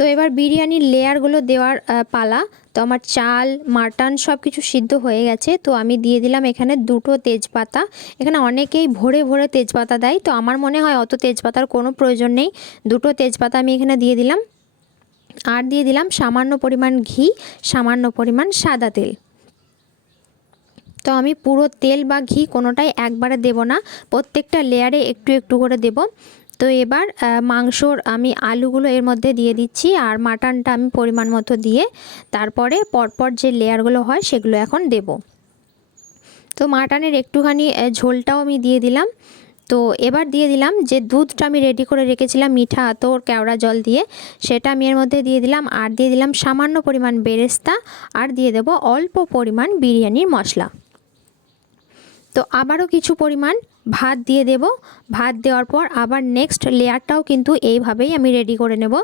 তো এবার বিরিয়ানির লেয়ারগুলো দেওয়ার পালা। তো আমার চাল মাটন সব কিছু সিদ্ধ হয়ে গেছে। তো আমি দিয়ে দিলাম এখানে 2টো তেজপাতা। এখানে অনেকেই ভরে ভরে তেজপাতা দেয়, তো আমার মনে হয় অত তেজপাতার কোনো প্রয়োজন নেই। 2টো তেজপাতা আমি এখানে দিয়ে দিলাম। আর দিয়ে দিলাম সামান্য পরিমাণ ঘি, সামান্য পরিমাণ সাদা তেল। তো আমি পুরো তেল বা ঘি কোনোটাই একবারে দেব না, প্রত্যেকটা লেয়ারে একটু একটু করে দেব। তো এবার মাংসর আমি আলুগুলো এর মধ্যে দিয়ে দিচ্ছি, আর মাটনটা আমি পরিমাণ মতো দিয়ে তারপরে পরপর যে লেয়ারগুলো হয় সেগুলো এখন দেব। তো মাটনের একটুখানি ঝোলটাও আমি দিয়ে দিলাম। তো এবার দিয়ে দিলাম যে দুধটা আমি রেডি করে রেখেছিলাম মিঠা আতর কেওড়া জল দিয়ে, সেটা আমি এর মধ্যে দিয়ে দিলাম। আর দিয়ে দিলাম সামান্য পরিমাণ বেরেস্তা, আর দিয়ে দেব অল্প পরিমাণ বিরিয়ানির মশলা। তো আবারও কিছু পরিমাণ ভাত দিয়ে দেব। ভাত দেওয়ার পর আবার নেক্সট লেয়ারটাও কিন্তু এইভাবেই আমি রেডি করে নেব।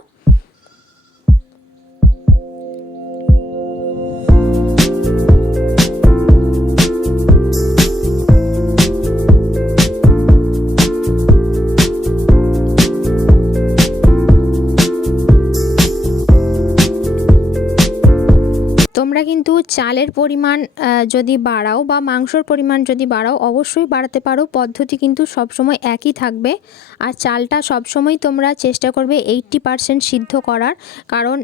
তোমরা কিন্তু চালের পরিমাণ যদি বাড়াও বা মাংসর পরিমাণ যদি বাড়াও অবশ্যই বাড়াতে পারো, পদ্ধতি কিন্তু সবসময় একই থাকবে। আর চালটা সবসময় তোমরা চেষ্টা করবে 80% সিদ্ধ করার, কারণ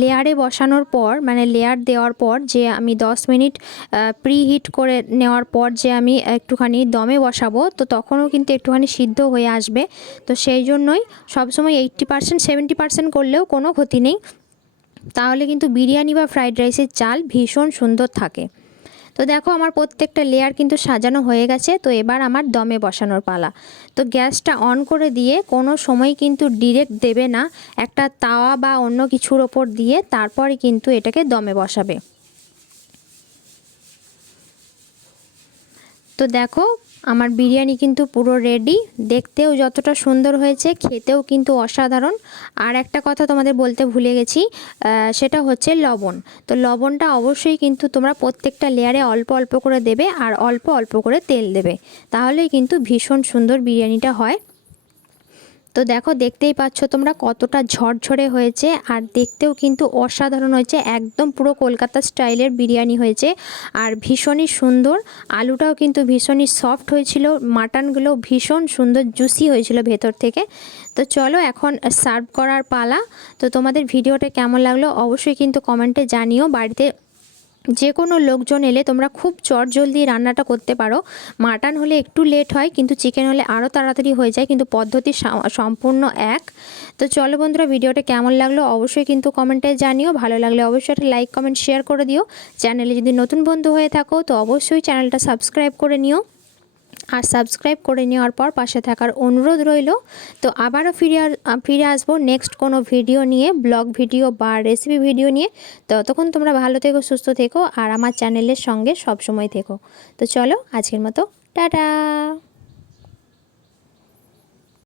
লেয়ারে বসানোর পর মানে লেয়ার দেওয়ার পর যে আমি 10 মিনিট প্রি হিট করে নেওয়ার পর যে আমি একটুখানি দমে বসাবো, তো তখনও কিন্তু একটুখানি সিদ্ধ হয়ে আসবে। তো সেই জন্যই সবসময় 80% 70% করলেও কোনো ক্ষতি নেই, তাহলে কিন্তু বিরিয়ানি বা ফ্রাইড রাইসের চাল ভীষণ সুন্দর থাকে। তো দেখো আমার প্রত্যেকটা লেয়ার কিন্তু সাজানো হয়ে গেছে। তো এবার আমার দমে বসানোর পালা। তো গ্যাসটা অন করে দিয়ে কোনো সময় কিন্তু ডিরেক্ট দেবে না, একটা তাওয়া বা অন্য কিছুর ওপর দিয়ে তারপরে কিন্তু এটাকে দমে বসাবে। তো দেখো আমার বিরিয়ানি কিন্তু পুরো রেডি, দেখতেও যতটা সুন্দর হয়েছে খেতেও কিন্তু অসাধারণ। আর একটা কথা তোমাদের বলতে ভুলে গেছি, সেটা হচ্ছে লবণ। তো লবণটা অবশ্যই কিন্তু তোমরা প্রত্যেকটা লেয়ারে অল্প অল্প করে দেবে আর অল্প অল্প করে তেল দেবে, তাহলেই কিন্তু ভীষণ সুন্দর বিরিয়ানিটা হয়। তো দেখো দেখতেই পাচ্ছ তোমরা কতটা ঝরঝরে হয়েছে, আর দেখতেও কিন্তু অসাধারণ হয়েছে, একদম পুরো কলকাতা স্টাইলের বিরিয়ানি হয়েছে। আর ভীষণই সুন্দর, আলুটাও কিন্তু ভীষণই সফট হয়েছিল, মাটনগুলো ভীষণ সুন্দর জুসি হয়েছিল ভেতর থেকে। তো চলো এখন সার্ভ করার পালা। তো তোমাদের ভিডিওটা কেমন লাগলো অবশ্যই কিন্তু কমেন্টে জানিও। বাড়িতে যে কোনো লোকজন এলে তোমরা খুব চটজলদি রান্নাটা করতে পারো। মাটন হলে একটু লেট হয়, কিন্তু চিকেন হলে আরও তাড়াতাড়ি হয়ে যায়, কিন্তু পদ্ধতি সম্পূর্ণ এক। তো চলো বন্ধুরা, ভিডিওটা কেমন লাগলো অবশ্যই কিন্তু কমেন্টে জানিও। ভালো লাগলে অবশ্যই একটা লাইক কমেন্ট শেয়ার করে দিও। চ্যানেলে যদি নতুন বন্ধু হয়ে থাকো তো অবশ্যই চ্যানেলটা সাবস্ক্রাইব করে নিও। আর সাবস্ক্রাইব করে নেওয়ার পর পাশে থাকার অনুরোধ রইল। তো আবারও ফিরে আসবো নেক্সট কোনো ভিডিও নিয়ে, ব্লগ ভিডিও বা রেসিপি ভিডিও নিয়ে। ততক্ষণ তোমরা ভালো থেকো, সুস্থ থেকো, আর আমার চ্যানেলের সঙ্গে সবসময় থেকো। তো চলো আজকের মতো টাটা।